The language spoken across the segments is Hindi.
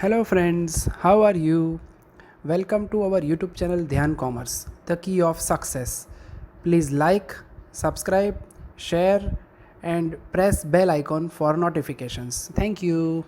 Hello friends, how are you? Welcome to our YouTube channel Dhyan Commerce, the key of success. Please like, subscribe, share and press bell icon for notifications. Thank you.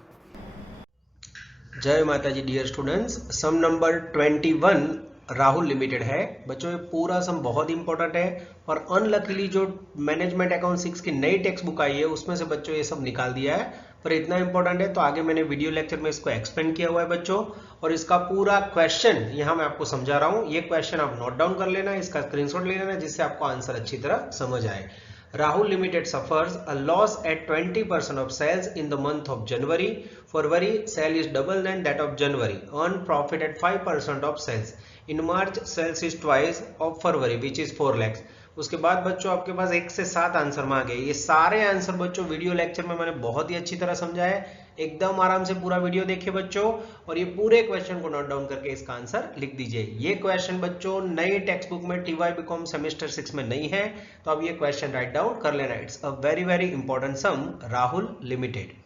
जय माता जी डियर स्टूडेंट्स। सम नंबर 21 राहुल लिमिटेड है बच्चों। ये पूरा सम बहुत इंपॉर्टेंट है और अनलकीली जो मैनेजमेंट अकाउंट 6 की नई टेक्स्ट बुक आई है उसमें से बच्चों ये सब निकाल दिया है, पर इतना इंपॉर्टेंट है तो आगे मैंने वीडियो लेक्चर में इसको एक्सप्लेन किया हुआ है बच्चों। और इसका पूरा क्वेश्चन यहाँ मैं आपको समझा रहा हूँ। ये क्वेश्चन आप नोट डाउन कर लेना, इसका स्क्रीनशॉट ले लेना जिससे आपको आंसर अच्छी तरह समझ आए। Rahul Limited suffers a loss at 20% of sales in the month of January. February sale is double than that of January. Earn profit at 5% of sales. In March sales is twice of February which is 4 lakhs. उसके बाद बच्चों आपके पास 1 से 7 आंसर मांगे। ये सारे आंसर बच्चों वीडियो लेक्चर में मैंने बहुत ही अच्छी तरह समझाया है। एकदम आराम से पूरा वीडियो देखिए बच्चों और ये पूरे क्वेश्चन को नोट डाउन करके इसका आंसर लिख दीजिए। ये क्वेश्चन बच्चों नई टेक्स्ट बुक में TY BCom सेमेस्टर 6 में नहीं है, तो अब ये क्वेश्चन राइट डाउन कर लेना। It's a very very important sum Rahul limited.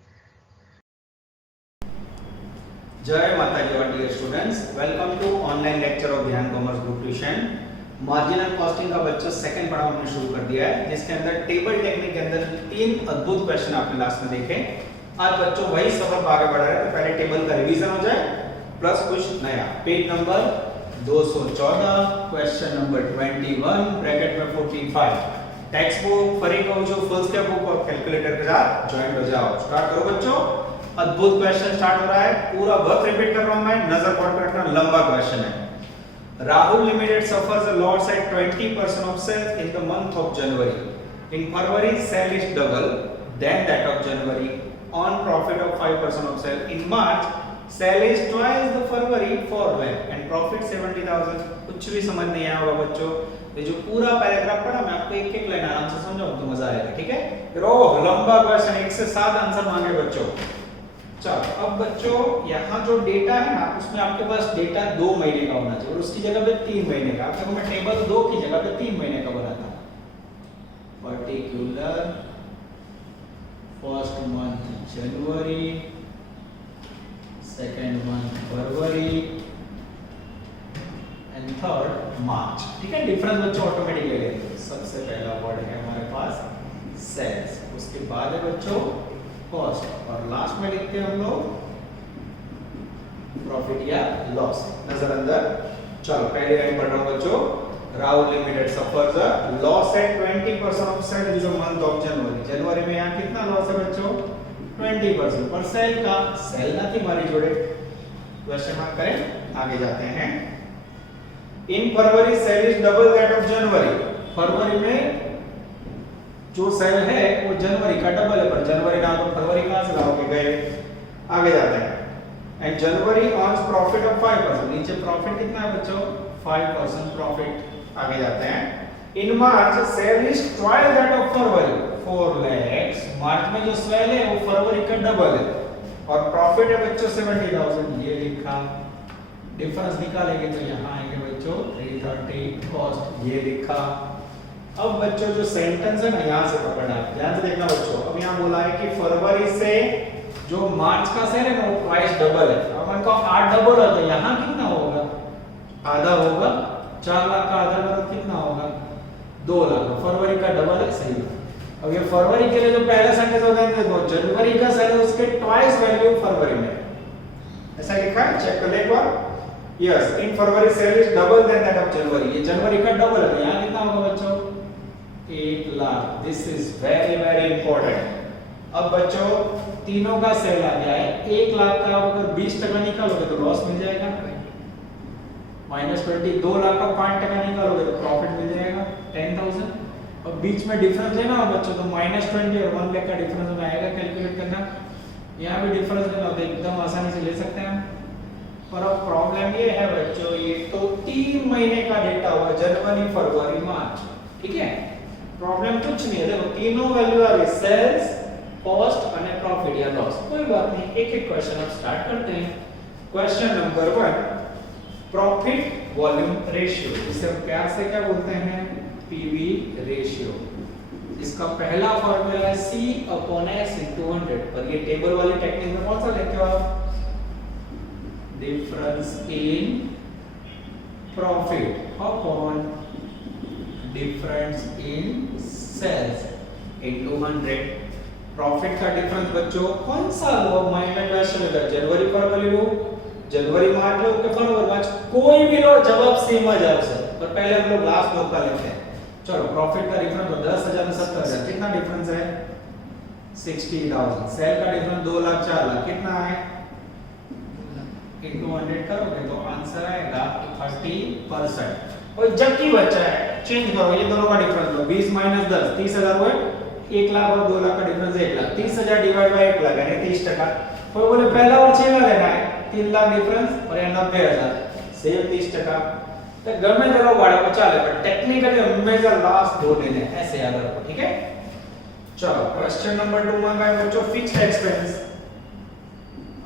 जय माता जी dear students, welcome to online lecture of Dhyan commerce group tuition. Marginal costing का बच्चों सेकंड पढ़ाव हमने शुरू कर दिया है, जिसके अंदर टेबल टेक्निक के अंदर 3 अद्भुत क्वेश्चन आपने लास्ट में देखे। आज बच्चों वही सफर आगे बढ़ रहा है, तो पहले टेबल का रिवीजन हो जाए प्लस कुछ नया। Page number 214 question number 21 bracket में 45 टेक्स्ट बुक फरी कहूं जो फुल स्केप बुक और कैलकुलेटर के साथ ज्वाइन हो जाओ। स्टार्ट करो बच्चों। अद्भुत क्वेश्चन स्टार्ट हो रहा है, पूरा वर्क रिपीट कर रहा हूं मैं, नजर पकड़ कर रखना, लंबा क्वेश्चन है। Rahul Limited suffers a loss at 20% of sales in the month of January. In February, sale is double than that of January on profit of 5% of sale. In March, sale is twice the February 4 lakh and profit 70,000. कुछ भी समझ नहीं आया होगा बच्चों। ये जो पूरा पैराग्राफ पढ़ा मैं आपको एक एक लाइन आराम से समझाऊं तो मजा आएगा, ठीक है। फिर लंबा क्वेश्चन 1 से 7 आंसर मांगे बच्चों। चलो अब बच्चों यहाँ जो डेटा है ना उसमें आपके पास डेटा 2 महीने का होना चाहिए और उसकी जगह पे 3 महीने का। अब देखो मैं टेबल 2 की जगह पे 3 महीने का बनाता हूँ। Particular first month January, second month February and third March, ठीक है। डिफरेंस बच्चों ऑटोमेटिक ले लेते हैं। सबसे पहला वर्ड है हमारे पास सेल्स, उसके बाद है बच्चों कॉस्ट और लास्ट में लिखते हैं हम लोग प्रॉफिट या लॉस। नजर अंदर। चलो पहली लाइन पढ़ रहा हूं बच्चों। Rahul limited suffers a loss at 20% of sale in the month of January. जनवरी में यहां कितना लॉस है बच्चों? 20%। पर सेल का सेल ना थी हमारी जोड़े, क्वेश्चन मार्क करें, आगे जाते हैं। In February sale is double that of January. फरवरी में जो सेल है वो जनवरी का डबल है, पर जनवरी ना तो फरवरी कहां से लाओगे, गए। आगे जाते हैं। And January earns profit of 5%। नीचे प्रॉफिट कितना है बच्चों? 5% प्रॉफिट। आगे जाते हैं। In March sale is twice that of February 4 lakhs। मार्च में जो सेल है वो फरवरी का डबल है और प्रॉफिट है बच्चों 70,000। ये लिखा। डिफरेंस निकालेंगे तो यहां आएंगे बच्चों 330। कॉस्ट ये लिखा। अब बच्चों जो सेंटेंस है ना यहां से पकड़ना है, ध्यान से देखना बच्चों। अब यहां बोला है कि फरवरी से जो मार्च का सेल है ना वो प्राइस डबल है। अब मैं कहूं 8 डबल है तो यहां कितना होगा? आधा होगा। 4 लाख का आधा मतलब कितना होगा? 2 लाख। फरवरी का डबल है, सही है। अब ये फरवरी के लिए जो पहला सेंटेंस होता है वो जनवरी का सेल है उसके ट्वाइस वैल्यू फरवरी में, ऐसा लिखा है। चेक कर ले एक बार। Yes, in February sale is double then that of January. ये जनवरी का डबल है, यहां कितना होगा बच्चों? 8 lakh. This is very very important. अब बच्चों तीनों का सेल आ गया है। 1 लाख का अगर 20% निकालोगे तो लॉस मिल जाएगा, -20। 2 लाख का 5% निकालोगे तो प्रॉफिट मिल जाएगा 10,000। और बीच में डिफरेंस लेना हो बच्चों तो -20 और 1 लाख का डिफरेंस हमें आएगा कैलकुलेट करना। यहाँ भी डिफरेंस लेना हो तो एकदम आसानी से ले सकते हैं हम। पर अब प्रॉब्लम ये है बच्चों, ये तो 3 महीने का डेटा हुआ, जनवरी फरवरी मार्च, ठीक है। प्रॉब्लम कुछ नहीं है, देखो तीनों वैल्यू आ गई, सेल्स, कॉस्ट और प्रॉफिट या लॉस। कोई बात नहीं, एक एक क्वेश्चन अब स्टार्ट करते हैं। Question number 1, profit volume ratio, इसे हम प्यार से क्या बोलते हैं? PV ratio. इसका पहला फॉर्मूला है C/S × 100। पर ये टेबल वाली टेक्निक में कौन सा लिखते हो आप? Difference in profit upon difference in sales into 100। Profit का डिफरेंस बच्चों कौन सा लो, माइंड में क्वेश्चन है, जनवरी फरवरी लो, जनवरी मार्च लो कि फरवरी मार्च, कोई भी लो, जवाब सेम आ जाए सर। पर पहले हम लोग लास्ट दो का लेते हैं। चलो प्रॉफिट का डिफरेंस तो 10,000 में 70,000, कितना डिफरेंस है 60,000। सेल का डिफरेंस 2 लाख 4 लाख, कितना है इनटू 100 करोगे तो आंसर आएगा 30%। और जबकि बचा है, चेंज करो, ये दोनों का डिफरेंस लो, 20 माइनस 10 30,000 हुए, 1 लाख और 2 लाख का difference 1 lakh, 30,000 divide by 1 lakh यानी 30%। कोई बोले पहला और 6 का लेना है, 3 लाख डिफरेंस और यहाँ 90,000 सेम 30%। तो गवर्नमेंट चलो बड़ा को चाले, पर टेक्निकली हमेशा लास्ट दो लेने हैं, ऐसे याद रखो, ठीक है। चलो क्वेश्चन नंबर 2 मांगा है बच्चों फिक्स्ड एक्सपेंस।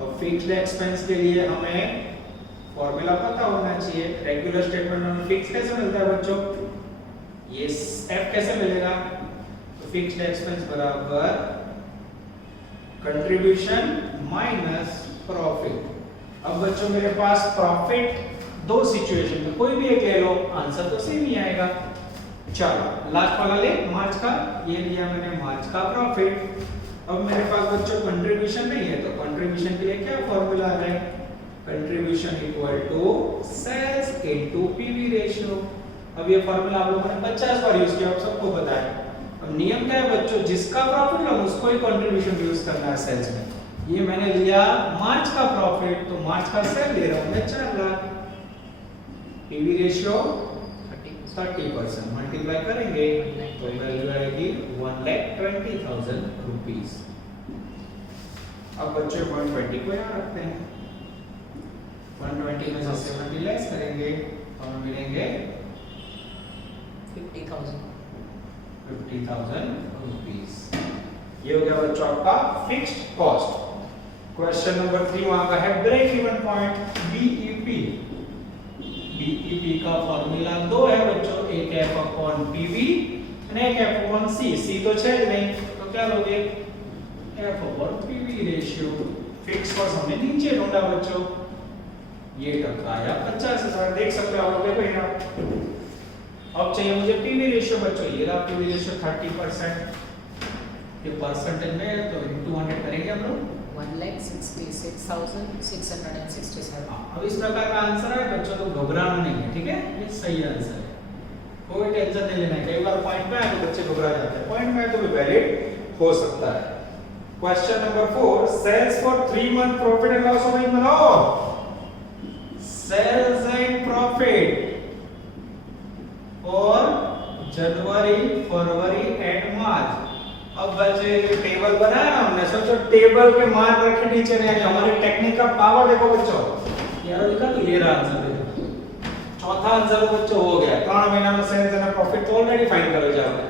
और फिक्स्ड एक्सपेंस के लिए हमें फॉर्मूला पता होना चाहिए। रेगुलर स्टेटमेंट में फिक्स कैसे मिलता है बच्चों, ये एफ कैसे मिलेगा, तो फिक्स्ड एक्सपेंस बराबर कंट्रीब्यूशन माइनस प्रॉफिट। अब बच्चों मेरे पास प्रॉफिट दो सिचुएशन में कोई भी एक ले लो, आंसर तो सेम ही आएगा। चलो लास्ट वाला ले, मार्च का, ये लिया मैंने मार्च का प्रॉफिट। अब मेरे पास बच्चों कंट्रीब्यूशन नहीं है, तो कंट्रीब्यूशन के लिए क्या फॉर्मूला है, contribution equal to sales into PV ratio. अब ये फॉर्मूला आप लोगों ने 50 बार यूज किया, आप सबको पता है। अब नियम क्या है बच्चों, जिसका प्रॉफिट हो उसको ही कंट्रीब्यूशन यूज करना है सेल्स में। ये मैंने लिया मार्च का प्रॉफिट, तो मार्च का सेल ले रहा हूं मैं 4 लाख, पीवी रेशियो 30%, मल्टीप्लाई करेंगे तो वैल्यू आएगी 1,20,000 रुपीस। अब बच्चों 120 को यहाँ रखते हैं, 120 में से 70 लेस करेंगे तो हमें मिलेंगे 50,000 रुपीस। ये हो गया बच्चों आपका फिक्स्ड कॉस्ट। क्वेश्चन नंबर 3 वहां का है break even point BEP. BEP का फॉर्मूला 2 है बच्चों, एक एफ अपॉन पीवी और एक एफ अपॉन सी। सी तो छेद नहीं, तो क्या लोगे F upon PV ratio. Fix cost हमने नीचे ढूंढा बच्चों, ये टका आया 50,000, देख सकते हो आप लोग, देखो यहाँ। अब चाहिए मुझे पीवी रेशियो बच्चों, ये रहा पीवी रेशियो 30%, ये परसेंटेज में तो इनटू 100 करेंगे हम लोग, 1,66,667। अब इस प्रकार का आंसर है बच्चों, तो घबराना नहीं है, ठीक है, ये सही आंसर है, कोई टेंशन नहीं लेना है। कई बार पॉइंट में आए तो बच्चे घबरा जाते हैं, पॉइंट में आए तो भी वैलिड हो सकता है। Question number 4, sales for 3 month profit and loss of बनाओ, sales and profit for January February and March. अब बच्चे टेबल बनाया ना हमने, सोचो टेबल पे मार्क रखे टीचर ने, हमारी टेक्निक का पावर देखो बच्चों। यार लिखा तो ये रहा आंसर, देखो चौथा आंसर बच्चों हो गया। 3 महीना में सेल्स एंड प्रॉफिट तो ऑलरेडी फाइंड कर जाओगे,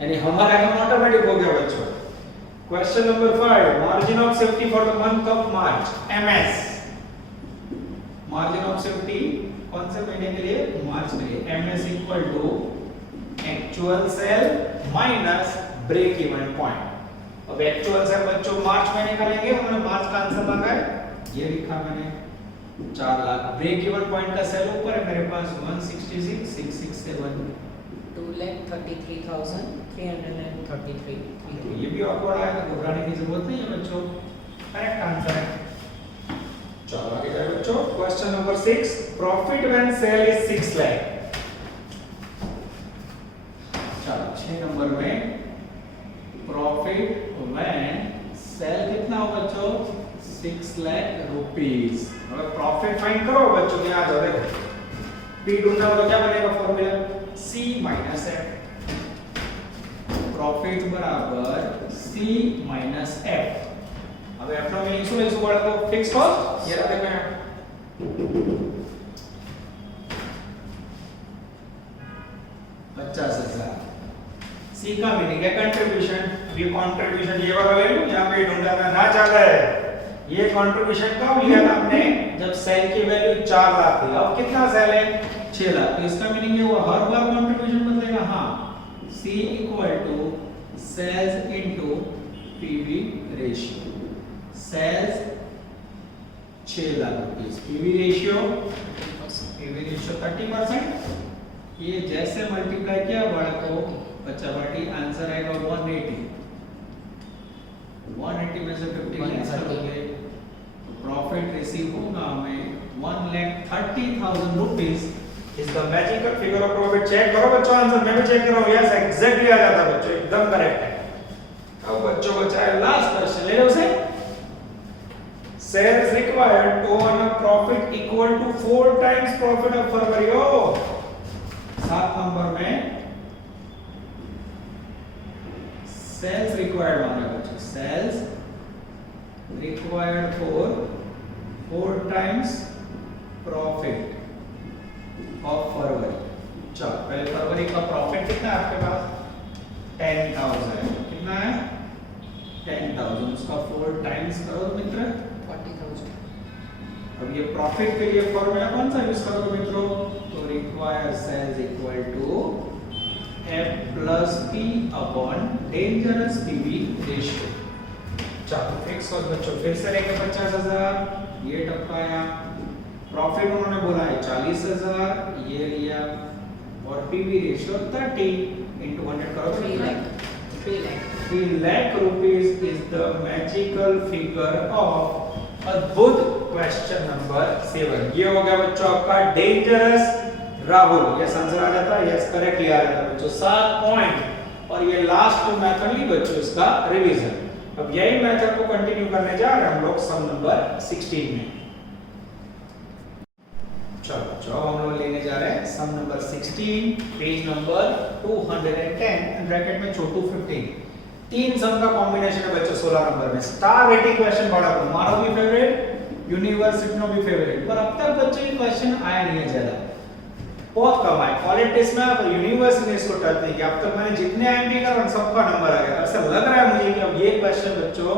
यानी हमारा काम ऑटोमेटिक हो गया बच्चों। Question number 5, margin of safety for the month of March, MS. Margin of safety कौन से महीने के लिए, मार्च के लिए, MS equal to actual sale minus break even point. अब एक्चुअल सेल बच्चों मार्च महीने का लेंगे, हमने मार्च का आंसर मांगा है, ये लिखा मैंने 4 लाख। ब्रेक इवन पॉइंट का सेल ऊपर है मेरे पास 166,667, 2,33,333। ये भी ऑकवर्ड आया, तो घबराने की जरूरत नहीं है बच्चों, करेक्ट आंसर है। चलो आगे जाए बच्चों, question number 6, profit when sale is 6 lakh. चलो 6 नंबर में प्रॉफिट व्हेन सेल कितना हो बच्चों, 6 लाख रुपीस। अब प्रॉफिट फाइंड करो बच्चों, यहाँ जाओ देखो, पी ढूंढना हो तो क्या बनेगा फॉर्मूला, सी माइनस एफ। प्रॉफिट बराबर सी माइनस एफ। अब एफ में इनसु इनसु बढ़ा तो फिक्स कॉस्ट, ये रहा देखो यहाँ 50,000। सी का मीनिंग है कंट्रीब्यूशन। ये कंट्रीब्यूशन ये वाला वैल्यू यहाँ पे ढूंढा ना चाहता है, ये कंट्रीब्यूशन कब लिया था हमने, जब सेल की वैल्यू 4 लाख थी। अब कितना सेल है, 6 लाख, तो इसका मीनिंग है वो हर बार कंट्रीब्यूशन बदलेगा। हाँ, C equal to sales into PV ratio. Sales 6 lakh rupees. PV ratio 30%। ये जैसे मल्टीप्लाई किया बड़ा तो बच्चा बाटी आंसर आएगा 180। 180 में से 50 लेस करोगे तो प्रॉफिट रिसीव होगा हमें 1,30,000 rupees. Is the magical figure of profit. Check करो बच्चों आंसर, मैं भी चेक कर रहा हूं। यस एग्जैक्टली आ जाता बच्चों, एकदम करेक्ट है। अब बच्चों बचा है लास्ट क्वेश्चन, ले लो उसे। Sales required to earn a profit equal to 4 times profit of February। ओ 7 नंबर में सेल्स रिक्वायर्ड मांगा बच्चों। Sales required for 4 times profit of February. चलो पहले फरवरी का प्रॉफिट कितना है आपके पास? 10,000। कितना है? 10,000। उसका 4 टाइम्स करो तो मित्र 40,000. अब ये प्रॉफिट के लिए फॉर्मूला कौन सा यूज करोगे मित्रों? तो require sales equal to F plus P upon dangerous PV ratio. चलो फिक्स और बच्चों फिर से लेके 50,000 ये टपकाया। प्रॉफिट उन्होंने बोला है 40,000 ये लिया और पीवी रेशियो 30 into 100 करो 3 lakh. 3 lakh. 3 lakh rupees is the magical figure of अद्भुत क्वेश्चन नंबर 7। ये हो गया बच्चों आपका डेंजरस राहुल। यस आंसर आ जाता है, यस करेक्टली आ जाता है बच्चों। 7 पॉइंट। और ये लास्ट टू मेथड ली बच्चों इसका रिवीजन। अब यही मेथड को कंटिन्यू करने जा रहे हैं हम लोग सम नंबर 16 में। चलो जो हम लोग लेने जा रहे हैं सम नंबर 16 पेज नंबर 210 ब्रैकेट में छोटू 15। 3 सम का कॉम्बिनेशन है बच्चों 16 नंबर में। स्टार रेटिंग क्वेश्चन बड़ा तुम्हारा भी फेवरेट, यूनिवर्सिटी में भी फेवरेट, पर अब तक बच्चों ये क्वेश्चन आया नहीं है ज्यादा, बहुत कम आए। कॉलेज टेस्ट में पर यूनिवर्सिटी ने इसको टच नहीं किया। अब तक मैंने जितने एमपी कर उन सबका नंबर आ गया। ऐसा लग रहा है मुझे कि अब ये क्वेश्चन बच्चों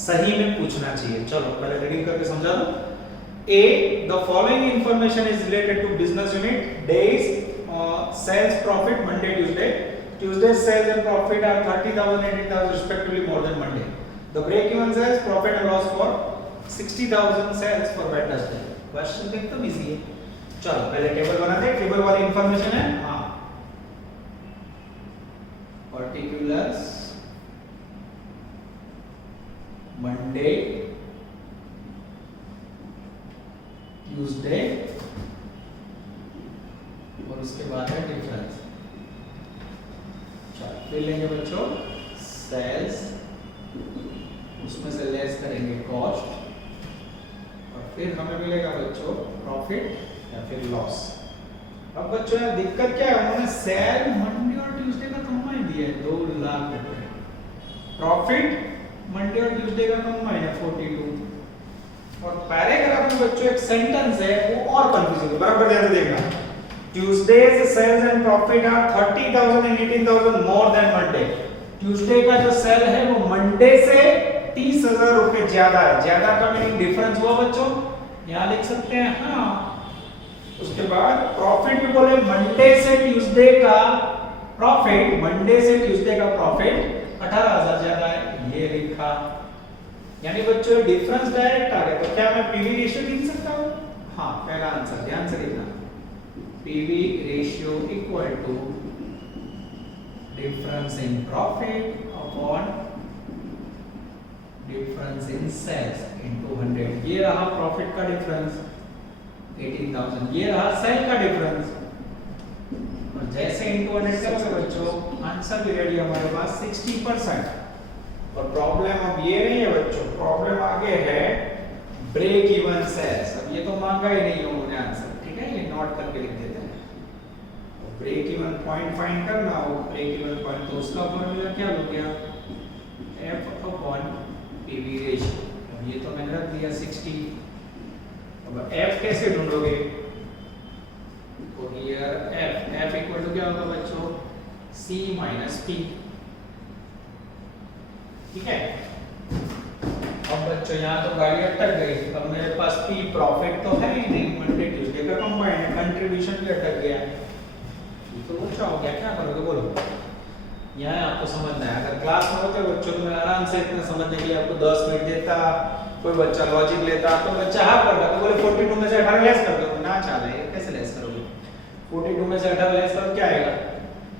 सही में पूछना चाहिए। चलो पहले रीडिंग करके समझा दो। A, the following information is related to business unit. Days, sales, profit, Monday, Tuesday. Tuesday's sales and profit are 30,000 and 18,000 respectively more than Monday. The break-even sales, profit and loss for 60,000 sales for Wednesday. Question एकदम easy है। चलो पहले टेबल बनाते हैं। टेबल वाली इंफॉर्मेशन है। हाँ, particulars, Monday, ट्यूसडे और उसके बाद है डिफरेंस। चलो फिर लेंगे बच्चों सेल्स, उसमें से लेस करेंगे कॉस्ट और फिर हमें मिलेगा बच्चों प्रॉफिट या फिर लॉस। अब बच्चों यार दिक्कत क्या है, उन्होंने सेल मंडे और ट्यूसडे का कंबाइन दिया है 2 लाख रुपए, प्रॉफिट मंडे और ट्यूसडे का कंबाइन है 42। और पैराग्राफ में बच्चों एक सेंटेंस है वो और कंफ्यूजिंग है, बराबर ध्यान से देखना। Tuesday's sales and profit are 30,000 and 18,000 more than Monday। Tuesday का जो सेल है वो मंडे से 30,000 रुपए ज्यादा है। ज्यादा का मीनिंग डिफरेंस हुआ बच्चों, यहाँ लिख सकते हैं। हाँ, उसके बाद प्रॉफिट भी बोले मंडे से ट्यूसडे का प्रॉफिट, मंडे से ट्यूसडे का प्रॉफिट 18,000 ज्यादा है, ये लिखा। यानी बच्चों डिफरेंस डायरेक्ट आ गया। तो क्या मैं पीवी रेशियो लिख सकता हूं? हाँ, पहला आंसर ध्यान से लिखना, PV ratio equal to difference in profit upon difference in sales into 100। ये रहा प्रॉफिट का डिफरेंस 18,000, ये रहा सेल का डिफरेंस। और जैसे इनटू 100 करोगे बच्चों आंसर भी रेडी हमारे पास 60%। और प्रॉब्लम अब ये नहीं है बच्चों, प्रॉब्लम आगे है ब्रेक इवन सेल्स। अब ये तो मांगा ही नहीं उन्होंने आंसर, ठीक है, ये नोट करके लिख देते हैं। तो ब्रेक इवन पॉइंट फाइंड करना हो, ब्रेक इवन पॉइंट तो उसका फॉर्मूला क्या हो गया, F अपॉन पीवी रेशियो। अब ये तो मैंने रख दिया 60। अब F कैसे ढूंढोगे, तो हियर F इक्वल टू क्या होगा बच्चों, C माइनस P, ठीक है। अब बच्चों यहाँ तो गाड़ी अटक गई। अब मेरे पास P प्रॉफिट तो है ही नहीं, मंडे ट्यूसडे का कंबाइन है, कंट्रीब्यूशन भी अटक गया। तो पूछा हो क्या करोगे बोलो। यहाँ आपको समझना है, अगर क्लास में होते बच्चों तो मैं आराम से इतना समझने के लिए आपको 10 मिनट देता, कोई बच्चा लॉजिक लेता तो बच्चा हाफ करता तो बोले 42 में से 18 लेस कर दो ना चले ये कैसे लेस करोगे 42 में से 18 लेस करो क्या आएगा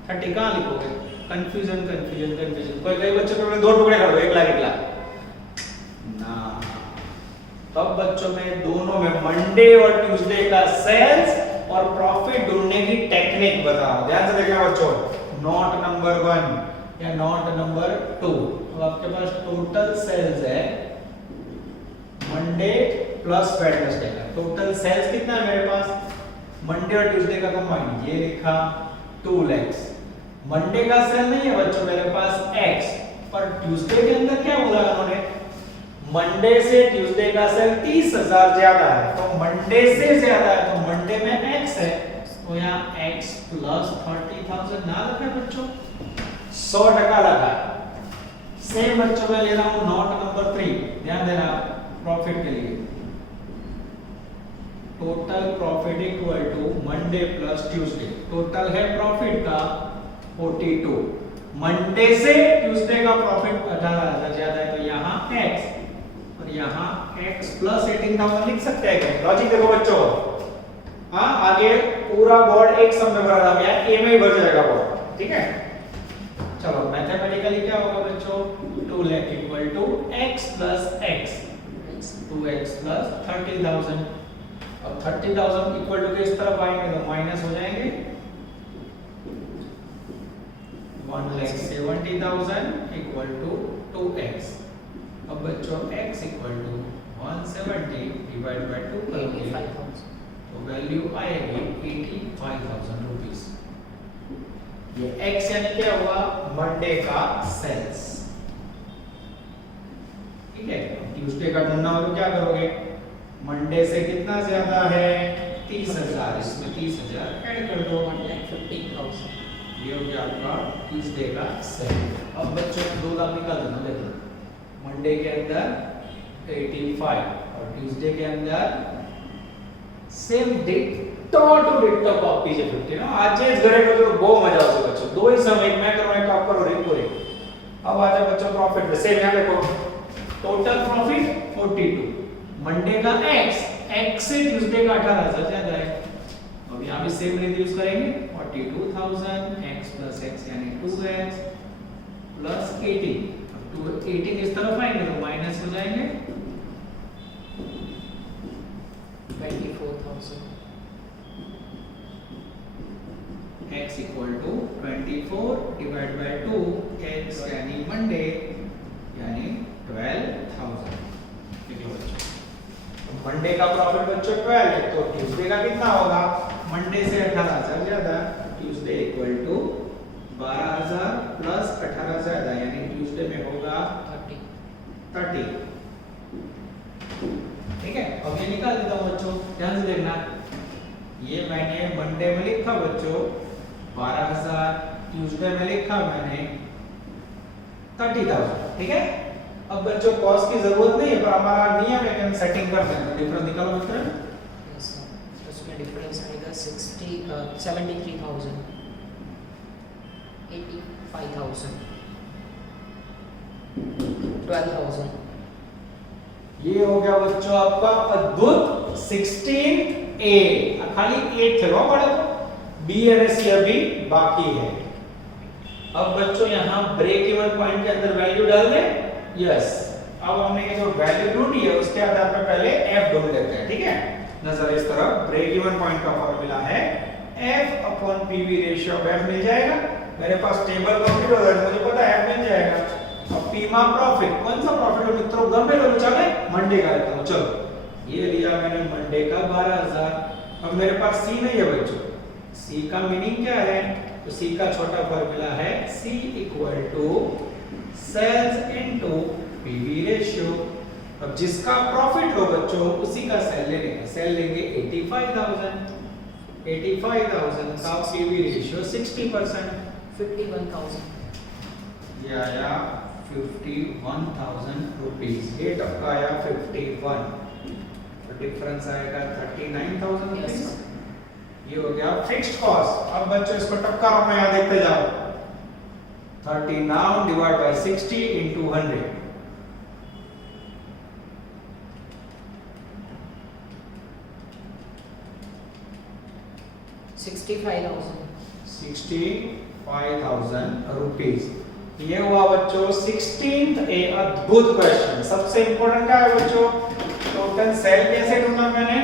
30 कहां लिखोगे कंफ्यूजन कोई कई बच्चों को बोले दो टुकड़े कर दो एक लाख ना तब बच्चों में दोनों में मंडे और ट्यूसडे का सेल्स और प्रॉफिट ढूंढने की टेक्निक बताओ ध्यान से देखना बच्चों नोट नंबर 1 या नोट नंबर 2 तो आपके पास टोटल सेल्स है मंडे प्लस वेडनेसडे का टोटल सेल्स कितना है मेरे पास मंडे और ट्यूसडे का कंबाइन ये लिखा 2 lakhs मंडे का सेल नहीं है बच्चों मेरे पास x पर ट्यूसडे के अंदर क्या बोला उन्होंने मंडे से ट्यूसडे का सेल 30,000 ज्यादा है तो मंडे से ज्यादा है तो मंडे में x है तो यहाँ x प्लस 30,000 ना लगा बच्चों 100% लगा सेम बच्चों में ले रहा हूं नोट नंबर 3 ध्यान देना प्रॉफिट के लिए total profit equal to Monday plus Tuesday total है प्रॉफिट का 42 मंडे से ट्यूसडे का प्रॉफिट 18,000 ज्यादा है तो यहाँ x और यहाँ x प्लस 18,000 लिख सकते हैं क्या लॉजिक देखो बच्चों हाँ आगे पूरा बोर्ड एक सम में भरा गया a में ही भर जाएगा बोर्ड ठीक है चलो मैथमेटिकली क्या होगा बच्चों 2 lakh equal to x plus x 2x plus 30,000 अब 30,000 इक्वल टू के इस तरफ आएंगे तो माइनस हो जाएंगे 1,70,000 इक्वल टू 2x अब बच्चों x equal to 170 divide by 2 करोगे 85,000 तो वैल्यू आएगी 85,000 रुपीस ये x यानी क्या हुआ मंडे का सेल्स ठीक है ट्यूसडे का ढूंढना हो तो क्या करोगे मंडे से कितना ज्यादा है 30,000 इसमें 30,000 ऐड कर दो 1,15,000 ये हो गया आपका ट्यूसडे का सेल अब बच्चों 2 लाख निकाल देना देखो मंडे के अंदर 85 और ट्यूसडे के अंदर same ditto to ditto copy છે 50 ना आज જ ઘરે કરો તો બહુ મજા આવશે બચ્ચો દો ही समय मैं करूं एक आप करो रे पूरे अब आ जाए बच्चों प्रॉफिट में सेम यहां देखो टोटल प्रॉफिट 42 मंडे का x से ट्यूसडे का 18,000 ज्यादा है अब यहां भी सेम रीति यूज करेंगे 42,000 x plus x यानी 2x plus 18 अब 18 इस तरफ आएंगे तो माइनस हो जाएंगे 24,000 x equal to 24 divided by 2 x यानी मंडे यानी 12,000 देखो बच्चों मंडे का प्रॉफिट बच्चों 12 है तो ट्यूसडे का कितना होगा मंडे से 18,000 ज्यादा ट्यूसडे इक्वल टू 12,000 प्लस 18 ज्यादा यानी ट्यूसडे में होगा 30 ठीक है अब ये निकाल देता हूं बच्चों ध्यान से देखना ये मैंने मंडे में लिखा बच्चों 12,000 ट्यूसडे में लिखा मैंने 30,000 ठीक है अब बच्चों कॉस की जरूरत नहीं है पर हमारा नियम है कि हम सेटिंग कर देंगे डिफरेंस निकालो मित्र यस सर उसमें डिफरेंस आएगा 73,000 85,000 12,000 ये हो गया बच्चों आपका अद्भुत 16a खाली 8 थे बड़ा तो b और c अभी बाकी है अब बच्चों यहां ब्रेक इवन पॉइंट के अंदर वैल्यू डाल दें यस अब हमने ये जो वैल्यू ढूंढी है उसके आधार पर पहले f ढूंढ लेते हैं ठीक है नजर इस तरफ ब्रेक इवन पॉइंट का फार्मूला है f upon pv ratio of f मिल जाएगा मेरे पास टेबल कंप्लीट हो जाएगा मुझे पता है f मिल जाएगा अब p मा प्रॉफिट कौन सा प्रॉफिट है मित्रों गंभे लो चले मंडे का लेता हूं चलो ये लिया मैंने मंडे का 12,000 अब मेरे पास c नहीं है बच्चों c का मीनिंग क्या है तो c का छोटा फार्मूला है c equal to sales into PV ratio अब जिसका प्रॉफिट हो बच्चों उसी का सेल लेंगे 85,000 का पीवी रेशियो 60% 51,000 ये आया 51,000 रुपीस ये टक्का आया 51 तो डिफरेंस आएगा 39,000 यस रुपीस सर ये हो गया फिक्स्ड कॉस्ट अब बच्चों इसको टक्का में यहां देखते जाओ 39 डिवाइड बाय 60 into 100 65,000. 65,000 रुपीज। ये हुआ बच्चों 16th ए अद्भुत क्वेश्चन। सबसे इंपॉर्टेंट क्या है बच्चों? टोटल सेल कैसे ढूंढा मैंने,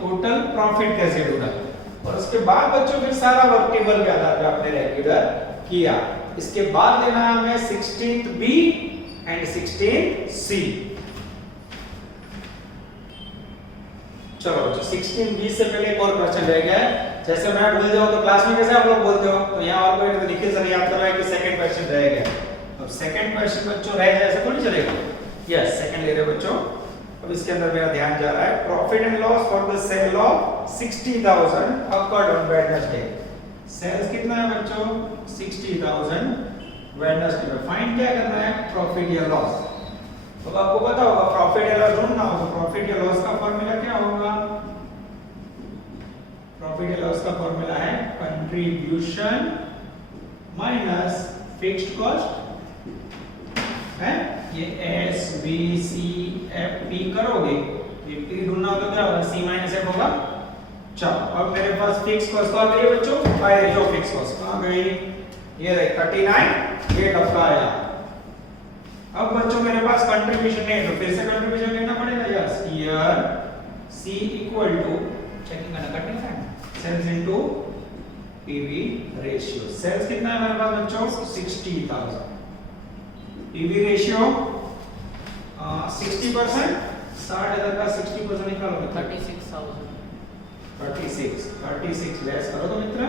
टोटल प्रॉफिट कैसे ढूंढा, और उसके बाद बच्चों फिर सारा वर्क टेबल के आधार पे आपने रेगुलर किया। इसके बाद लेना है हमें 16th बी एंड 16th सी। चलो बच्चों 16 बी से पहले एक और क्वेश्चन रह गया है। जैसे मैं भूल जाऊं तो क्लास में कैसे आप लोग बोलते हो, तो यहाँ और कोई तो लिखे सर याद कर रहा है कि सेकंड क्वेश्चन रह गया। अब सेकंड क्वेश्चन बच्चों रह जाए ऐसे थोड़ी चलेगा। यस सेकंड ले रहे बच्चों। अब इसके अंदर मेरा ध्यान जा रहा है profit and loss for the sale of 60,000 accrued on Wednesday. Sales कितना है बच्चों? 60,000 वेडनेसडे में। फाइंड क्या करना है? प्रॉफिट या लॉस। तो आपको पता होगा प्रॉफिट या लॉस ढूंढना होगा। प्रॉफिट या लॉस का फार्मूला क्या होगा? प्रॉफिट या लॉस का फार्मूला है कंट्रीब्यूशन माइनस फिक्स्ड कॉस्ट है। ये S B C F P करोगे, ये पी ढूंढना होगा क्या होगा? सी माइनस एफ होगा। चलो अब मेरे पास फिक्स कॉस्ट आ गई बच्चों। आए जो फिक्स कॉस्ट आ गई, ये रही 39, ये टपका आया। अब बच्चों मेरे पास कंट्रीब्यूशन नहीं है तो फिर से कंट्रीब्यूशन लेना पड़ेगा। Yes here C equal to checking करना कटिंग है sales into PV ratio. Sales कितना है मेरे पास बच्चों? 60,000। पीवी रेशियो 60%, 60,000 का 60% निकालो मित्र। 36,000 36 लेस करो तो मित्र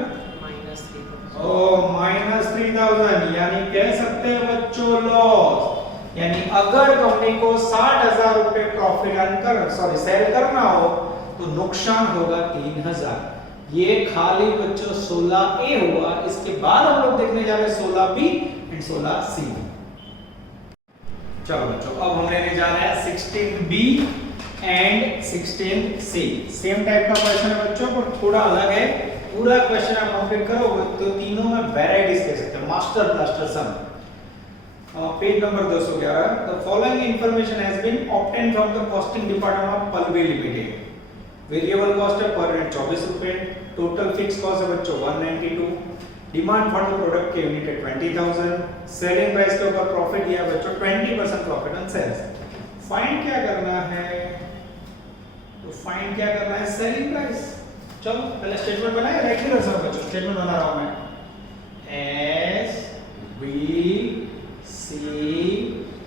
minus 3,000. ओ -3,000 यानी कह सकते हैं बच्चों लॉस। यानी अगर कंपनी को 60,000 रुपए प्रॉफिट सेल करना हो तो नुकसान होगा 3,000। ये खाली बच्चों 16 ए हुआ। इसके बाद हम लोग देखने जा रहे हैं 16 बी एंड 16 सी। चलो बच्चों अब हम लेने जा रहे हैं 16 B and 16 C. Same type का क्वेश्चन है बच्चों पर थोड़ा अलग है। पूरा क्वेश्चन आप कंप्लीट करोगे तो तीनों में वैरायटीज कह सकते हैं। Master blaster sum. Page number 211। The following information has been obtained from the costing department of Palve limited. Variable cost है पर यूनिट 24 रुपए। टोटल फिक्स कॉस्ट है बच्चों 192। डिमांड फॉर द प्रोडक्ट के यूनिट है 20,000। सेलिंग प्राइस के ऊपर प्रॉफिट दिया बच्चों 20% प्रॉफिट ऑन सेल्स। फाइंड क्या करना है? तो फाइंड क्या करना है? Selling price. चलो पहले स्टेटमेंट बनाए रेगुलर सब बच्चों। स्टेटमेंट बना रहा हूं मैं। S B C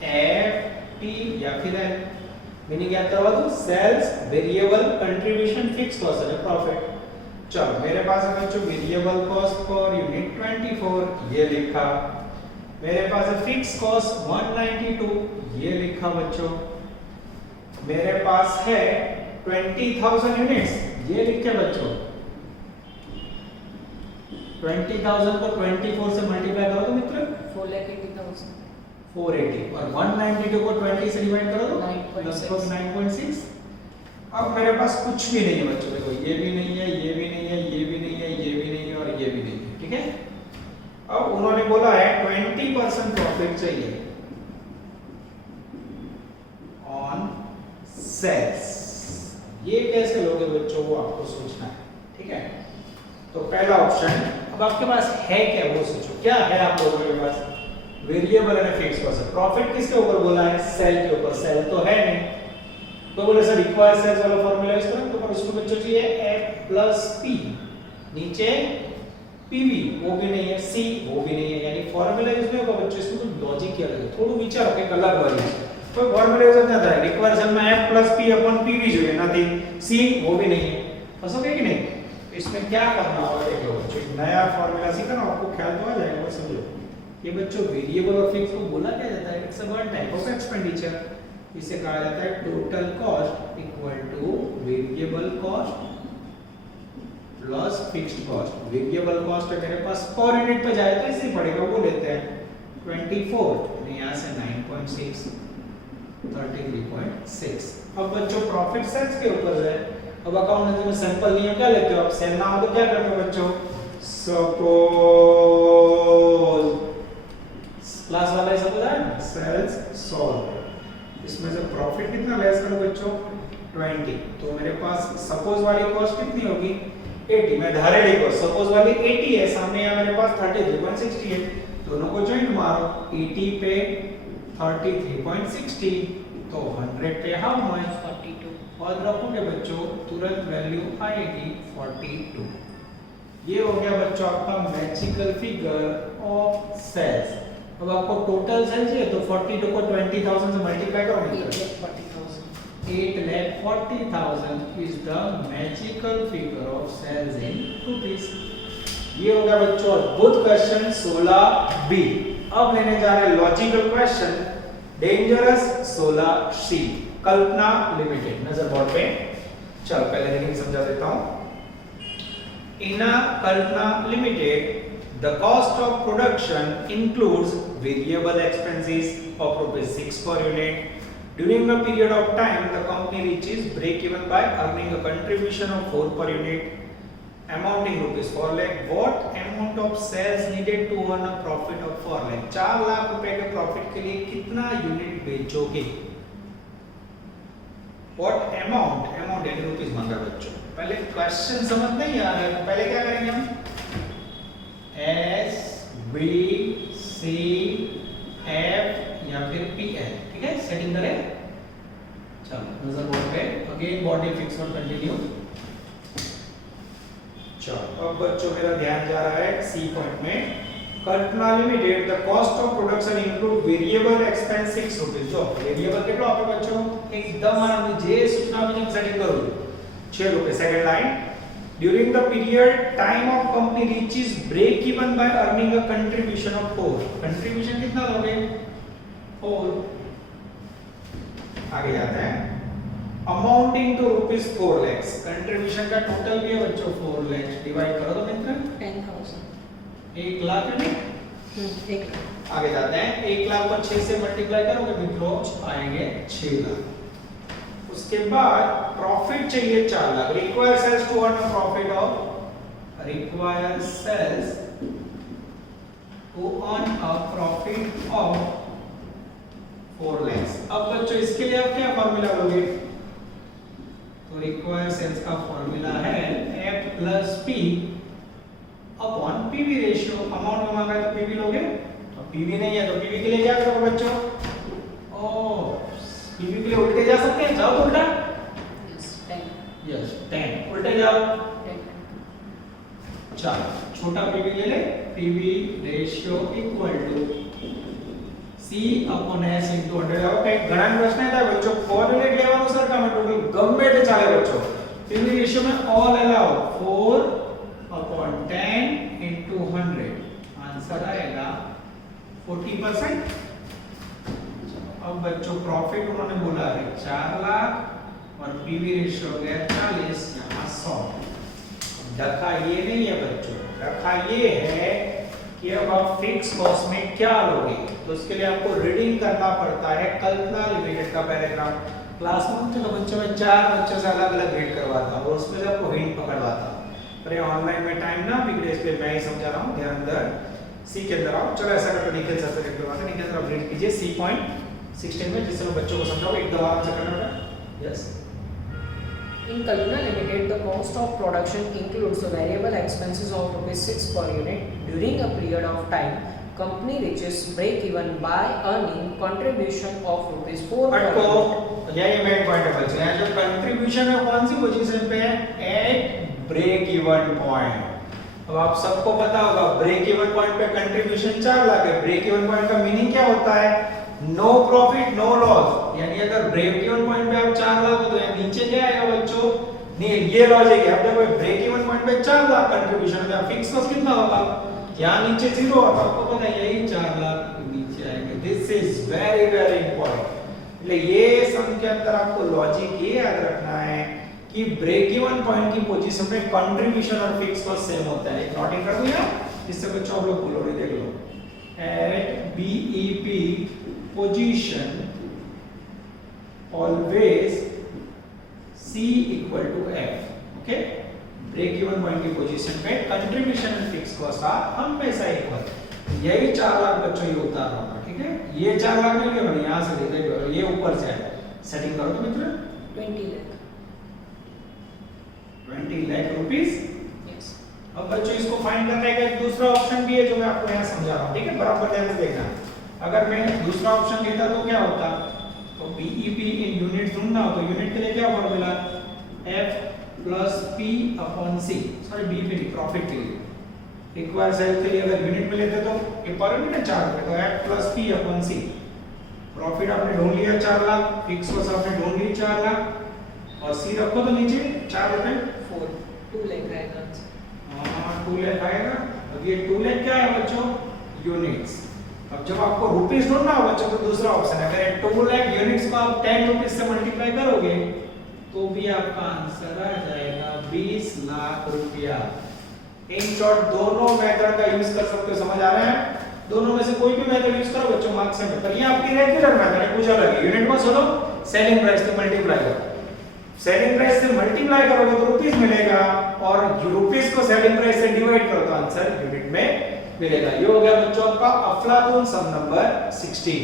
F T या फिर मीनिंग क्या करवा दूं? Sales variable contribution fix cost है प्रॉफिट। चलो मेरे पास है बच्चों वेरिएबल कॉस्ट पर यूनिट 24 ये लिखा। मेरे पास है फिक्स कॉस्ट 192 ये लिखा बच्चों। मेरे पास है 20,000 यूनिट्स ये लिखे बच्चों। 20,000 को 24 से मल्टीप्लाई करो तो मित्र 4,80,000. 480 और 192 को 20 से डिवाइड करो तो 9.6. लगभग 9.6। अब मेरे पास कुछ भी नहीं है बच्चों। देखो ये भी नहीं है, ये भी नहीं है, ये भी नहीं है, ये भी नहीं है और ये भी नहीं है। ठीक है। अब उन्होंने बोला है 20% प्रॉफिट चाहिए ऑन सेल्स। ये कैसे लोगे बच्चों वो आपको सोचना है। ठीक है। तो पहला ऑप्शन अब आपके पास है क्या वो सोचो। क्या है आप लोगों के पास? Variable and fix cost. Profit किसके ऊपर बोला है? सेल के ऊपर। सेल तो है नहीं तो बोले सर रिक्वायर्ड सेल्स वाला फार्मूला इस तरह तो पर उसको बच्चों चाहिए f + p नीचे pv वो भी नहीं है, c वो भी नहीं है। यानी फार्मूला यूज नहीं होगा बच्चों। इसमें कुछ लॉजिक क्या लगे थोड़ा विचार के अलग वाली कोई फार्मूला यूज नहीं आता है। रिक्वायर्ड सेल में f + p / pv जो है नथिंग। c वो भी नहीं है। फंसोगे कि नहीं? इसमें क्या करना होगा देखो बच्चों। नया फार्मूला सीखा ना आपको ख्याल तो आ जाएगा। बस समझो ये बच्चों वेरिएबल और फिक्स को बोला क्या जाता है? It's a one type of expenditure. इसे कहा जाता है total cost equal two variable cost plus fixed cost. Variable cost है मेरे पास पर यूनिट पे जाए तो इसे पड़ेगा वो लेते हैं 24 यानी यहां से 9.6 33.6। अब बच्चों प्रॉफिट सेल्स के ऊपर है। अब अकाउंटेंसी में सिंपल नियम क्या लेते हो आप? सेल ना हो तो क्या करते हो बच्चों? सपोज क्लास वाला है सपोज है ना सेल्स सॉल्व। इसमें से प्रॉफिट कितना लेस करो बच्चों? 20। तो मेरे पास सपोज वाली कॉस्ट कितनी होगी? 80 मैं धारेड़ी को सपोज वाली 80 है, सामने यहाँ मेरे पास 33.60 है, दोनों को जॉइंट मारो, 80 पे 33.60 तो 100 पे हाउ मच 42. और रखोगे बच्चों तुरंत वैल्यू आएगी 42। ये हो गया बच्चों आपका मैजिकल फिगर ऑफ सेल्स। अब आपको टोटल सेल्स है तो 42 को 20,000 से मल्टीप्लाई करो मित्र, 8,40,000. 8,40,000 is the magical figure of cells in rupees। ये हो गया बच्चों अद्भुत क्वेश्चन 16B। अब लेने जा रहे हैं लॉजिकल क्वेश्चन डेंजरस 16C कल्पना लिमिटेड। नजर बोर्ड पे, चलो पहले रीडिंग समझा देता हूं। In a Kalpana Limited, the cost of production includes variable expenses of ₹6 per unit. During a period of time, the company reaches break-even by earning a contribution of 4 per unit, amounting ₹4 lakh. What amount of sales needed to earn a profit of 4 lakh? 4 lakh रुपए के प्रॉफिट के लिए कितना यूनिट बेचोगे? What amount? Amount यानी रुपीस मांगा बच्चों। पहले क्वेश्चन समझ नहीं आ रहा है, पहले क्या करेंगे हम? S, B, C, F या फिर PL, ठीक है? सेटिंग करें। चलो नजर बोर्ड पे, अगेन बॉडी फिक्स और कंटिन्यू। चलो अब बच्चों मेरा ध्यान जा रहा है C पॉइंट में। Kalpana limited the cost of production include variable expense 6 rupees. जो वेरिएबल કેટલો આપે બચ્ચો? એકદમ આરામથી જે સૂચના મુજબ સેટિંગ કરું 6 रुपए। Second line, during the period time of company reaches break even by earning a contribution of 4। Contribution कितना दोगे? 4। आगे जाते हैं, अमाउंटिंग टू ₹4 lakhs। कंट्रीब्यूशन का टोटल भी है बच्चों 4 lakhs, डिवाइड करो तो मित्र 10,000. 1 लाख है। 1 lakh. आगे जाते हैं, 1 लाख को 6 से मल्टीप्लाई करोगे मित्रों आएंगे 6 लाख। उसके बाद प्रॉफिट चाहिए 4 lakh. Require sales to earn a profit of, require sales to earn a profit of 4 lakhs। अब बच्चों इसके लिए आप क्या फार्मूला लोगे? तो रिक्वायर सेल्स का फार्मूला है F plus P upon PV ratio. Amount में मांगा है तो पीवी लोगे, तो पीवी नहीं है तो पीवी के लिए क्या करोगे बच्चों? पीवी के लिए उल्टे जा सकते हैं, जाओ तो उल्टा। Yes, 10. यस 10 उल्टे जाओ। 10. चलो छोटा पीवी ले ले, PV ratio equal to C upon S into 100। હવે કઈ ઘણા પ્રશ્ન હતા બચ્ચો, કોરિલેટ લેવાનું સરખામણી ટોટલ ગમે તે ચાલે બચ્ચો। પીવી રેશિયો में all allow 4 upon 10 into 100, answer आएगा 40%। अब बच्चों प्रॉफिट उन्होंने बोला है 4 लाख और पीवी रेशियो हो गया 40, यहाँ 100। डका ये नहीं है बच्चों, डका ये है कि अब आप फिक्स कॉस्ट में क्या लोगे, तो उसके लिए आपको रीडिंग करना पड़ता है कल्पना लिमिटेड का पैराग्राफ। क्लास में तो बच्चों में 4 बच्चों से अलग अलग रीड करवाता हूँ और उसमें से आपको हिंट पकड़वाता हूँ, पर ये ऑनलाइन में टाइम ना बिगड़े इसलिए मैं ही समझा रहा हूँ। ध्यान अंदर सी के अंदर आओ। चलो ऐसा करके निखिल सर से करवाते हैं। निखिल सर आप रीड कीजिए C पॉइंट 16 में, जिससे मैं बच्चों को समझाऊं एकदम आराम से करना होगा। Yes. In Kalpana Limited, the cost of production includes the variable expenses of ₹6 per unit. During a period of time, company reaches break-even by earning contribution of ₹4 per अटको, unit. यही मेन पॉइंट है बच्चों। यहाँ जो कंट्रीब्यूशन है कौन सी पोजीशन पे है? At break even point. अब आप सबको पता होगा ब्रेक इवन पॉइंट पे कंट्रीब्यूशन 4 लाख है। ब्रेक इवन पॉइंट का मीनिंग क्या होता है? No profit no loss. यानी अगर ब्रेक इवन पॉइंट पे आप 4 लाख हो तो यहाँ नीचे क्या आएगा बच्चों? नहीं, ये लॉजिक है। अब देखो ब्रेक इवन पॉइंट पे 4 लाख कंट्रीब्यूशन है, फिक्स कॉस्ट कितना होगा? यहाँ नीचे 0 होगा, आपको पता है यही 4 लाख नीचे आएंगे। This is very very important. એટલે ये सम के अंदर आपको लॉजिक ये याद रखना है कि ब्रेक इवन पॉइंट की पोजीशन में कंट्रीब्यूशन और फिक्स कॉस्ट सेम होता है। एक नोटिंग कर दूं यहाँ, जिससे बच्चों आप लोग बोलो देख लो। At BEP position always C equal to F। Okay, break even point की पोजीशन पे contribution and fix cost are हमेशा इक्वल। यही 4 लाख बच्चों ये उतार रहा हूं, ठीक है? ये 4 लाख मिल गए मैंने यहां से देखो, ये ऊपर से है। सेटिंग करो तो मित्र 20 lakh. 20 लाख रुपीस अब बच्चों इसको फाइंड करने का एक दूसरा ऑप्शन भी है जो मैं आपको यहाँ समझा रहा हूँ, ठीक है, बराबर ध्यान से देखना। अगर मैं दूसरा ऑप्शन लेता तो क्या होता, तो बीईपी इन यूनिट ढूंढना हो तो यूनिट के लिए क्या formula, F plus P upon C, sorry BEP नहीं, प्रॉफिट के लिए रिक्वायर्ड सेल के लिए अगर यूनिट में लेते तो ये पर यूनिट है 4 रुपए, तो F plus P upon C। Profit आपने ढूंढ लिया 4 लाख, फिक्स कॉस्ट आपने ढूंढ ली 4 लाख और C रखो तो नीचे 4 रुपए 2 लाख आएगा। हाँ 2 लाख आएगा। अब ये 2 लाख क्या है बच्चों, यूनिट्स। अब जब आपको रुपीस ढूंढना हो बच्चों तो दूसरा ऑप्शन है, अगर 2 लाख यूनिट्स को आप 10 रुपीस से मल्टीप्लाई करोगे तो भी आपका आंसर आ जाएगा 20 लाख रुपया। इन शॉर्ट दोनों मेथड का यूज कर सकते हो, समझ आ रहा है, दोनों में से कोई भी मेथड यूज करो बच्चों मार्क्स में। पर ये आपकी रेगुलर मेथड है, कुछ अलग है। यूनिट में छोड़ो, सेलिंग प्राइस से मल्टीप्लाई करो, सेलिंग प्राइस से मल्टीप्लाई करोगे तो रुपीस मिलेगा और रुपीस को सेलिंग प्राइस से डिवाइड करो तो आंसर यूनिट में मिलेगा। ये हो गया बच्चों आपका अफलातून सम नंबर 16।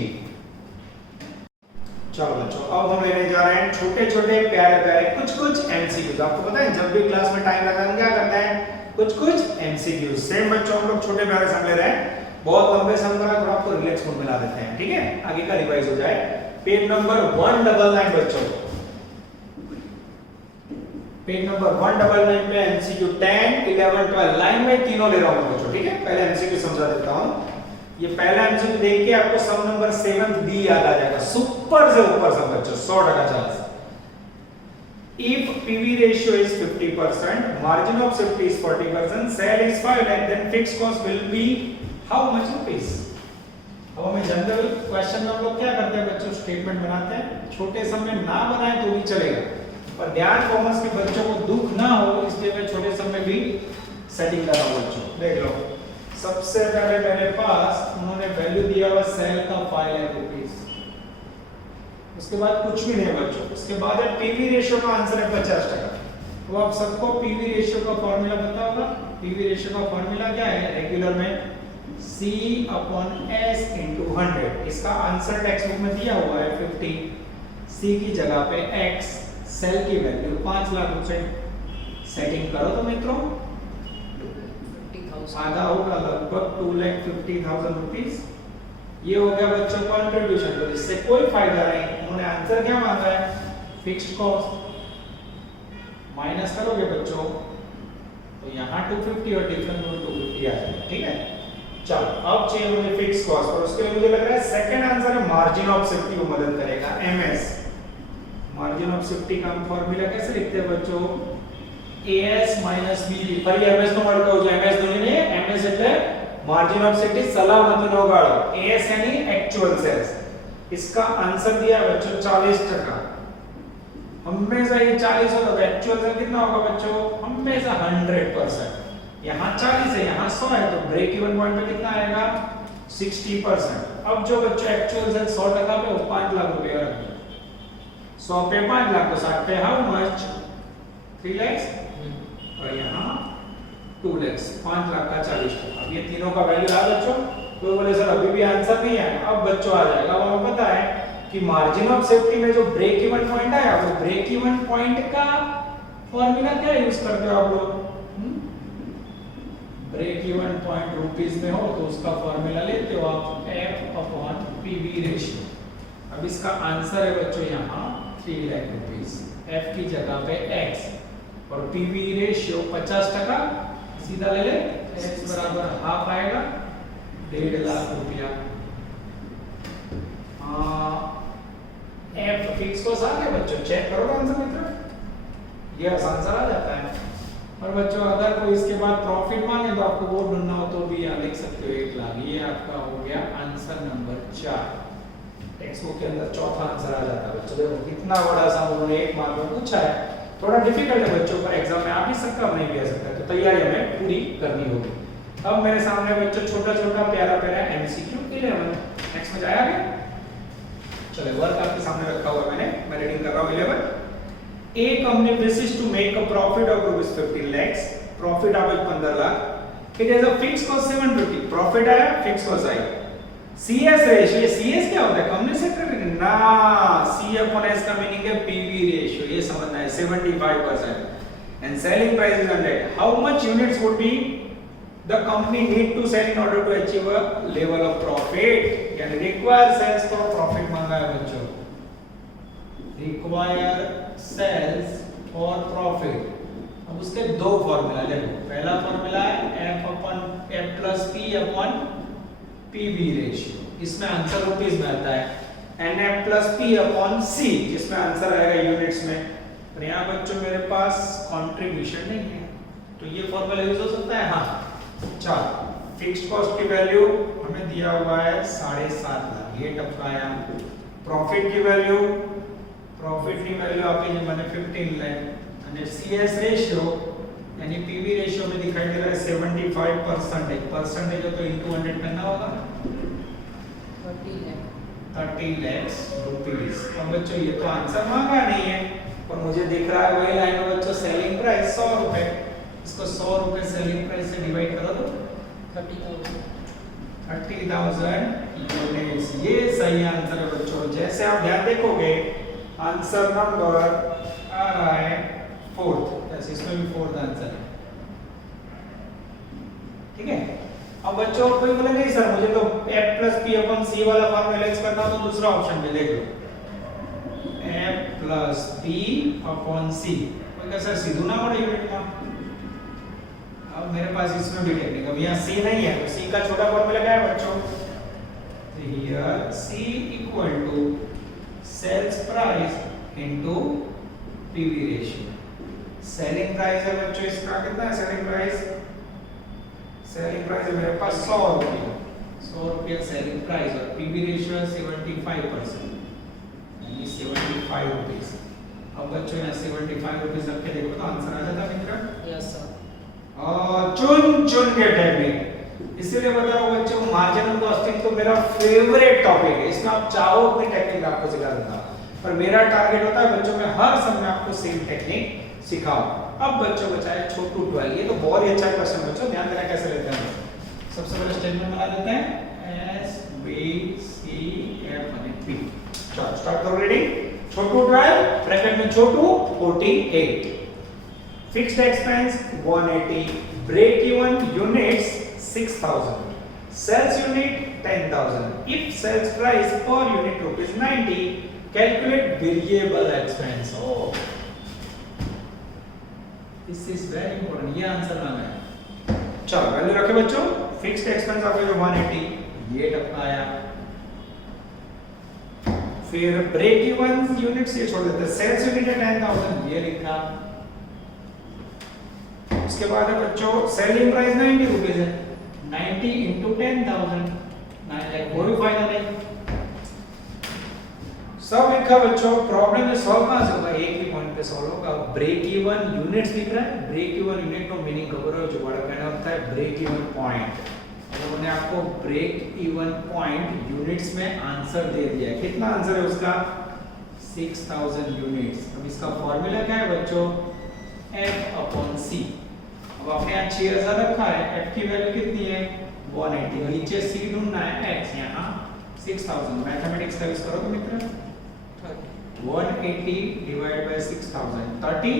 चलो बच्चों अब हम लेने जा रहे हैं छोटे छोटे प्यारे प्यारे कुछ एमसीक्यूज। आपको पता है जब भी क्लास में टाइम लगता है क्या करते हैं, कुछ एमसीक्यूज। सेम बच्चों हम लोग छोटे प्यारे सम ले रहे हैं, बहुत लंबे सम का थोड़ा आपको रिलैक्स मोड में ला देते हैं, ठीक है, आगे का रिवाइज हो जाए। पेज नंबर 199 बच्चों, पेज नंबर 199 पे एमसीक्यू 10, 11, 12 लाइन में तीनों ले रहा हूं बच्चों, ठीक है। पहले एमसीक्यू समझा देता हूं। ये पहला एमसीक्यू देख के आपको सम नंबर 7 बी याद आ जाएगा, सुपर से ऊपर सम बच्चों, 100% chance. If PV ratio is 50%, margin of safety is 40%, sale is 5 lakh, then fixed cost will be how much rupees? अब हमें जनरल क्वेश्चन में हम लोग क्या करते हैं बच्चों, स्टेटमेंट बनाते हैं। छोटे सम में ना बनाए तो भी चलेगा, पर ध्यान कॉमर्स के बच्चों को दुख ना हो इसलिए मैं छोटे सम में भी सेटिंग कर रहा हूं बच्चों। देख लो, सबसे पहले मेरे पास उन्होंने वैल्यू दिया हुआ सेल का 5 लाख रुपीस, उसके बाद कुछ भी नहीं बच्चों, उसके बाद है पीवी रेशियो का आंसर है 50%। तो आप सबको पीवी रेशियो का फॉर्मूला पता होगा। पीवी रेशियो का फॉर्मूला क्या है, रेगुलर में C अपॉन S इंटू 100। इसका आंसर टेक्स्ट बुक में दिया हुआ है 50, C की जगह पे X, सेल की वैल्यू 5 लाख रुपए। सेटिंग करो तो मित्रों आधा होगा लगभग 2,50,000 रुपीस। ये हो गया बच्चों कंट्रीब्यूशन, तो इससे कोई फायदा नहीं। उन्होंने आंसर क्या मांगा है, फिक्स्ड कॉस्ट माइनस करोगे बच्चों तो यहाँ 250 और डिफरेंस 250 आ जाएगा, ठीक है। चलो अब चाहिए मुझे फिक्स्ड कॉस्ट, और उसके लिए मुझे लग रहा है सेकंड आंसर है मार्जिन ऑफ सेफ्टी को मदद करेगा, MS। मार्जिन ऑफ सेफ्टी का हम फॉर्मूला कैसे लिखते हैं बच्चों, AS माइनस BB। पर ये MS तो मर हो जाए, MS दोनों में MS એટલે मार्जिन ऑफ सेफ्टी सलामतीનો ગાળો, AS यानी एक्चुअल सेल्स। इसका आंसर दिया है बच्चों 40%। हमेशा ये 40 होगा तो एक्चुअल सेल कितना होगा बच्चों, हमेशा 100%। यहाँ 40 है, यहाँ 100 है, तो ब्रेक इवन पॉइंट पे कितना आएगा 60%। अब जो बच्चों एक्चुअल सेल 100% पे वो 5 लाख रुपए रख दो, 100 पे 5 लाख तो 60 पे हाउ मच 3 लाख, और यहाँ 2 लाख, 5 लाख का 40%। अब ये तीनों का वैल्यू आ बच्चों, तो बोले सर अभी भी आंसर नहीं आया। अब बच्चों आ जाएगा। अब हमें पता है कि मार्जिन ऑफ सेफ्टी में जो ब्रेक इवन पॉइंट आया, वो ब्रेक इवन पॉइंट का फॉर्मूला क्या यूज करते हो आप लोग, ब्रेक इवन पॉइंट रुपीस में हो तो उसका फॉर्मूला लेते हो आप F अपॉन PV रेशियो। अब इसका आंसर है बच्चों यहाँ 3 लाख रुपीस, F की जगह पे X और PV रेशियो 50%, सीधा ले ले, X बराबर हाफ आएगा 1.5 लाख रुपया। F फिक्स को आ गया बच्चों, चेक करो आंसर मित्रों, ये आंसर आ जाता है। और बच्चों अगर कोई इसके बाद प्रॉफिट मांगे तो आपको वो ढूंढना हो तो भी यहाँ लिख सकते हो 1 लाख। ये आपका हो गया आंसर नंबर 4। टेक्स्ट बुक के अंदर चौथा आंसर आ जाता है बच्चों। देखो कितना बड़ा सा उन्होंने 1 मार्क में पूछा है, थोड़ा डिफिकल्ट है बच्चों का, एग्जाम में आ भी सकता है नहीं भी आ सकता, तो तैयारी हमें पूरी करनी होगी। अब मेरे सामने बच्चों छोटा छोटा प्यारा प्यारा MCQ 11 नेक्स्ट में जाएगा क्या, चलो वर्क आपके सामने रखा हुआ है, मैं रीडिंग कर रहा हूं 11। A company wishes to make a profit of ₹15 lakhs, profit आया 15 lakh, it has a fixed cost 750, profit आया fixed cost आई। CS रेशियो, CS क्या होता है, कंपनी सेक्रेटरी ना, C/S का मीनिंग है PV रेशियो, ये समझना है 75%, and selling price is 100. How much units would be the company need to sell in order to achieve a level of profit? यानी require sales for profit मांगा है बच्चों. Require sales for profit. अब उसके दो फॉर्मूला देखो. पहला फॉर्मूला है F plus P upon PV ratio. इसमें आंसर रुपीस में आता है. NF plus P upon C जिसमें आंसर आएगा यूनिट्स में. पर यहाँ बच्चों मेरे पास कंट्रीब्यूशन नहीं है, तो ये फॉर्मूला यूज हो सकता है. हाँ चलो, फिक्स्ड कॉस्ट की वैल्यू हमें दिया हुआ है 7.5 लाख, ये टपकाया. प्रॉफिट की वैल्यू आपकी जो मैंने 15 लाख અને CS रेशियो यानी पीवी रेशियो में दिखाई दे रहा है 75%. परसेंटेज हो तो इनटू 100 करना होगा. 30 lakhs रुपीस. अब बच्चों ये तो आंसर मांगा नहीं है, पर मुझे दिख रहा है वही लाइन में बच्चों सेलिंग प्राइस 100 रुपए. इसको 100 रुपए सेलिंग प्राइस से डिवाइड करो तो 30,000 यूनिट्स. ये सही आंसर है बच्चों. जैसे आप ध्यान देखोगे आंसर नंबर आ रहा है 4th. जैसे इसमें भी 4th आंसर है. ठीक है. अब बच्चों कोई बोले नहीं सर मुझे तो F plus P upon C वाला फॉर्मूला यूज करना, तो दूसरा ऑप्शन में देख लो. F plus P upon C. कोई कह सर सीधू ना पड़े यूनिट का. अब मेरे पास इसमें भी टेक्निक. अब यहाँ C नहीं है तो C का छोटा फॉर्मूला क्या है बच्चों? तो here C equal to sales price into PV ratio. Selling price है बच्चों इसका कितना है? सेलिंग प्राइस है मेरे पास 100 रुपये सेलिंग प्राइस और पीवी रेशियो है 75%, यानी 75 रुपीस. अब बच्चों यहाँ 75 रुपीस रख के देखो तो आंसर आ जाता मित्र. Yes sir. चुन के टेक्निक. इसीलिए बताओ बच्चों मार्जिनल कॉस्टिंग तो मेरा फेवरेट टॉपिक है. इसमें आप चाहो अपनी टेक्निक आपको सिखा दूंगा, पर मेरा टारगेट होता है बच्चों में हर समय आपको सेम टेक्निक सिखाओ. अब बच्चों बचा है छोटू 12. ये तो बहुत ही अच्छा क्वेश्चन बच्चों. ध्यान देना कैसे लेते हैं. सबसे पहले स्टेटमेंट बना देते हैं S B C F और P. चलो स्टार्ट करो. रेडी. छोटू 12 ब्रैकेट में छोटू 48. Fixed expense 180. Break even units 6000. Sales unit 10,000. If sales price per unit rupees 90, calculate variable expense. This is very important. ये आंसर मांगा है. चलो वैल्यू रखे बच्चों. फिक्स्ड एक्सपेंस आपका जो 180 ये टपका आया. फिर ब्रेक इवन यूनिट्स ये छोड़ देते हैं. सेल्स यूनिट है 10,000 ये लिखा. उसके बाद है बच्चों सेलिंग प्राइस 90 रुपीस है. 90 into 10,000 9 लाख. कोई फायदा नहीं. सब लिखा बच्चों. प्रॉब्लम में सॉल्व कहां से होगा? एक ही पॉइंट पे सॉल्व होगा. ब्रेक इवन यूनिट्स दिख रहा है. ब्रेक इवन यूनिट का मीनिंग खबर हो जो बड़ा कहना होता है ब्रेक इवन पॉइंट. और मैंने आपको ब्रेक इवन पॉइंट यूनिट्स में आंसर दे दिया. कितना आंसर है उसका? 6000 यूनिट्स. अब इसका फार्मूला क्या है बच्चों? F upon C. अब आपने यहाँ 6000 रखा है. F की वैल्यू कितनी है? 180. नीचे C ढूंढना है. X यहाँ 6000. मैथमेटिक्स का यूज करो तो मित्र. 180 डिवाइड बाय 6000 30.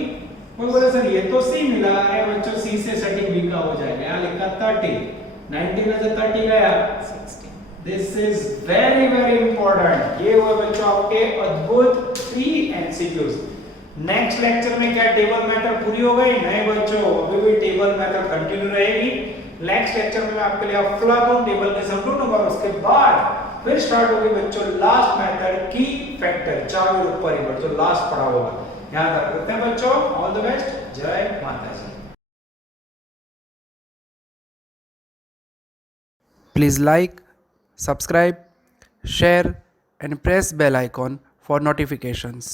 कोई बोले सर ये तो C मिला है बच्चों. C से सटीक B का हो जाएगा. यहाँ लिखा 30. 90 में से 30 गया 60. This is very very important. ये हुआ बच्चों आपके अद्भुत 3 MCQs. नेक्स्ट लेक्चर में क्या टेबल मेथड पूरी हो गई? नहीं बच्चों, अभी भी टेबल मेथड कंटिन्यू रहेगी. नेक्स्ट लेक्चर में मैं आपके लिए अफ्लातून टेबल में समझाऊंगा और उसके बाद फिर स्टार्ट होगी बच्चों लास्ट मेथड की फैक्टर. 4 और ऊपर ही बच्चों लास्ट पढ़ा होगा. याद रखते हैं बच्चों. All the best. जय माता जी. Please like, subscribe, share and press bell icon for notifications.